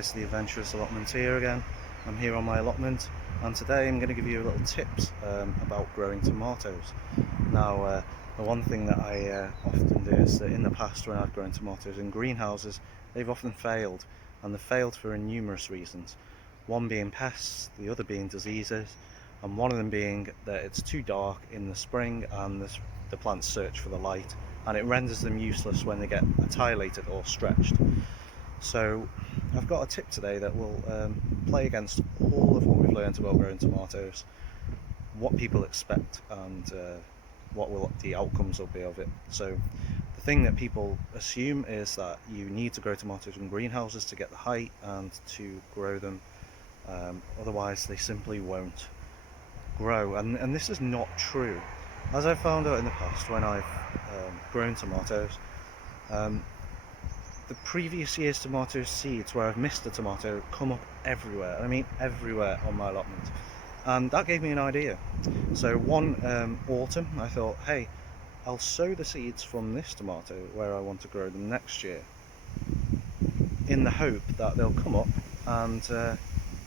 guys, the Adventurous Allotment here again. I'm here on my allotment, and today I'm going to give you a little tips about growing tomatoes. Now the one thing that I often do is that in the past when I've grown tomatoes in greenhouses, they've often failed, and they've failed for numerous reasons. One being pests, the other being diseases, and one of them being that it's too dark in the spring and the plants search for the light, and it renders them useless when they get annihilated or stretched. So I've got a tip today that will play against all of what we've learned about growing tomatoes, what people expect, and what the outcomes will be of it. So the thing that people assume is that you need to grow tomatoes in greenhouses to get the height and to grow them, otherwise they simply won't grow, and this is not true. As I've found out in the past when I've grown tomatoes, the previous year's tomato seeds where I've missed a tomato come up everywhere, I mean everywhere on my allotment, and that gave me an idea. So one autumn I thought, hey, I'll sow the seeds from this tomato where I want to grow them next year, in the hope that they'll come up and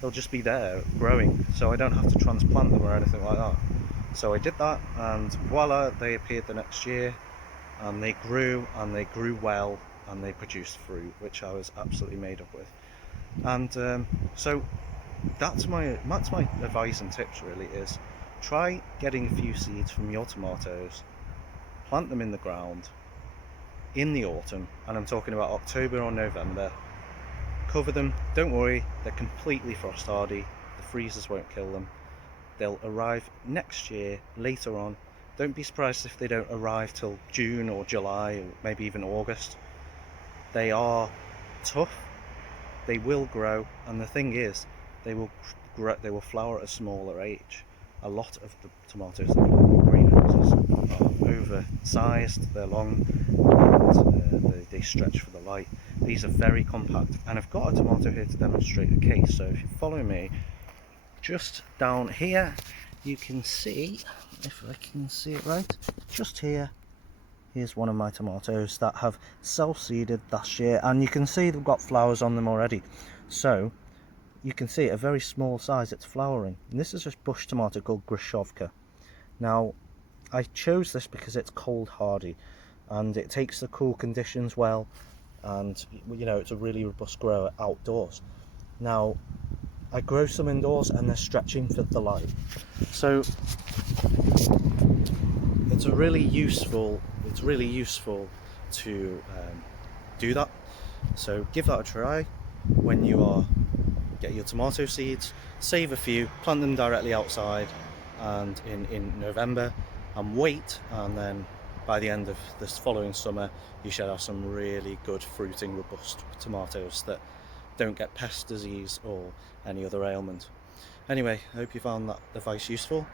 they'll just be there growing, so I don't have to transplant them or anything like that. So I did that, and voila, they appeared the next year, and they grew well, and they produced fruit, which I was absolutely made up with. And so that's my advice and tips really, is try getting a few seeds from your tomatoes, plant them in the ground in the autumn, and I'm talking about October or November. Cover them, don't worry, they're completely frost hardy, the freezers won't kill them. They'll arrive next year later on. Don't be surprised if they don't arrive till June or July or maybe even August. They are tough, they will grow, and the thing is, they will flower at a smaller age. A lot of the tomatoes that flower in greenhouses are oversized, they're long, and they stretch for the light. These are very compact, and I've got a tomato here to demonstrate the case. So if you follow me, just down here you can see, if I can see it right, just here, here's one of my tomatoes that have self-seeded last year, and you can see they've got flowers on them already. So you can see at a very small size it's flowering, and this is a bush tomato called Grushovka. Now I chose this because it's cold hardy and it takes the cool conditions well, and you know, it's a really robust grower outdoors. Now I grow some indoors and they're stretching for the light, so it's really useful to do that. So give that a try when you are get your tomato seeds, save a few, plant them directly outside and in November, and wait, and then by the end of this following summer you should have some really good fruiting robust tomatoes that don't get pest disease or any other ailment. Anyway, I hope you found that advice useful.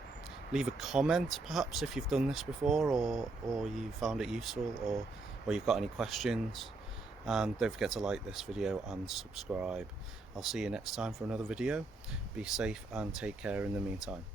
Leave a comment perhaps if you've done this before, or you found it useful, or you've got any questions, and don't forget to like this video and subscribe. I'll see you next time for another video. Be safe and take care in the meantime.